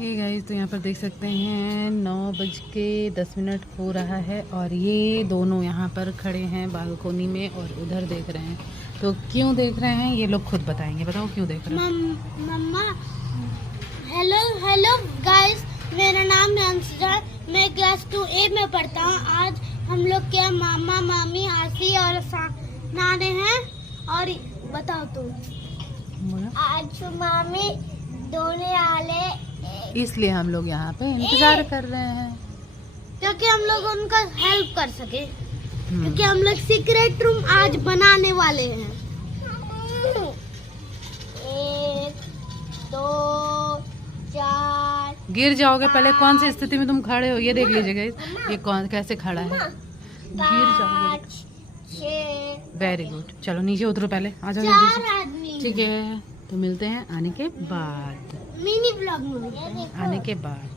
ये गाइस तो यहाँ पर देख सकते हैं 9:10 हो रहा है और ये दोनों यहाँ पर खड़े हैं बालकोनी में और उधर देख रहे हैं। तो क्यों देख रहे हैं ये लोग खुद बताएंगे। बताओ क्यों देख रहे हैं। मम्मा हेलो गाइस, मेरा नाम है अंशजा, मैं क्लास 2A में पढ़ता हूँ। आज हम लोग के मामा मामी आसी और नाने हैं। और बताओ तुम। आज मामी दोने आले, इसलिए हम लोग यहाँ पे इंतजार कर रहे हैं क्योंकि हम लोग उनका हेल्प कर सके, क्योंकि हम लोग सीक्रेट रूम आज बनाने वाले हैं। 1 2 4 गिर जाओगे। पहले कौन सी स्थिति में तुम खड़े हो ये देख लीजिए गाइस। ये कौन कैसे खड़ा है। गिर जाओगे। 6 वेरी गुड। चलो नीचे उतरो पहले। आ जाओ 4 जल्दी से। आदमी। ठीक है तो मिलते हैं आने के बाद। मिनी ब्लॉग में आने के बाद।